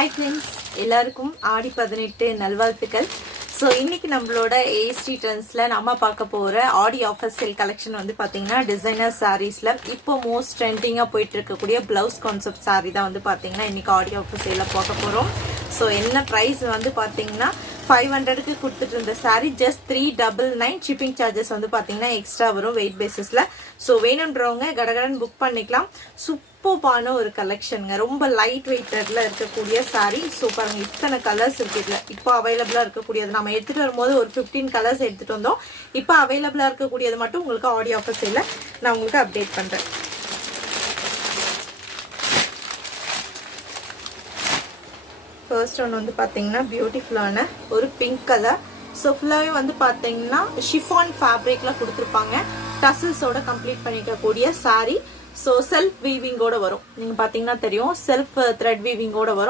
Hi friends, எல்லாருக்கும் ஆடி 18 நல்வாழ்த்துக்கள். So இன்னைக்கு நம்மளோட ஏஎஸ்டி ட்ரெண்ட்ஸில் நம்ம பார்க்க போகிற ஆடி ஆஃபர் சேல் கலெக்ஷன் வந்து பார்த்தீங்கன்னா டிசைனர் சாரீஸில் இப்போ மோஸ்ட் ட்ரெண்டிங்காக போயிட்டு இருக்கக்கூடிய ப்ளவுஸ் கான்செப்ட் சாரீ தான் வந்து பார்த்தீங்கன்னா இன்னைக்கு ஆடி ஆஃபர் சேலில் பார்க்க போகிறோம். ஸோ என்ன ப்ரைஸ் வந்து பார்த்தீங்கன்னா 500க்கு கொடுத்துட்டு இருந்த சாரீ ஜஸ்ட் 399. ஷிப்பிங் சார்ஜஸ் வந்து பார்த்தீங்கன்னா எக்ஸ்ட்ரா வரும் வெயிட் பேசிஸில். ஸோ வேணுன்றவங்க கடகடன் புக் பண்ணிக்கலாம். சூப்பர்பான ஒரு கலெக்ஷனுங்க, ரொம்ப லைட் வெயிட்டர்ல இருக்கக்கூடிய சாரீ. ஸோ பாருங்க, இத்தனை கலர்ஸ் இருக்கு இதில் இப்போ அவைலபிளாக இருக்கக்கூடியது. நம்ம எடுத்துகிட்டு வரும்போது ஒரு 15 கலர்ஸ் எடுத்துகிட்டு வந்தோம். இப்போ அவைலபிளாக இருக்கக்கூடியது மட்டும் உங்களுக்கு ஆடி ஆஃபர் சேலில் நான் உங்களுக்கு அப்டேட் பண்ணுறேன். ஃபர்ஸ்ட் ஒன்று வந்து பார்த்தீங்கன்னா பியூட்டிஃபுல்லான ஒரு பிங்க் கலர். ஸோ ஃபுல்லாகவே வந்து பார்த்தீங்கன்னா ஷிஃபான் ஃபேப்ரிக்ல கொடுத்துருப்பாங்க. டசல்ஸோட கம்ப்ளீட் பண்ணிக்கக்கூடிய சாரீ. ஸோ செல்ஃப் வீவிங்கோட வரும். நீங்கள் பார்த்தீங்கன்னா தெரியும், செல்ஃப் த்ரெட் வீவிங்கோட வரும்.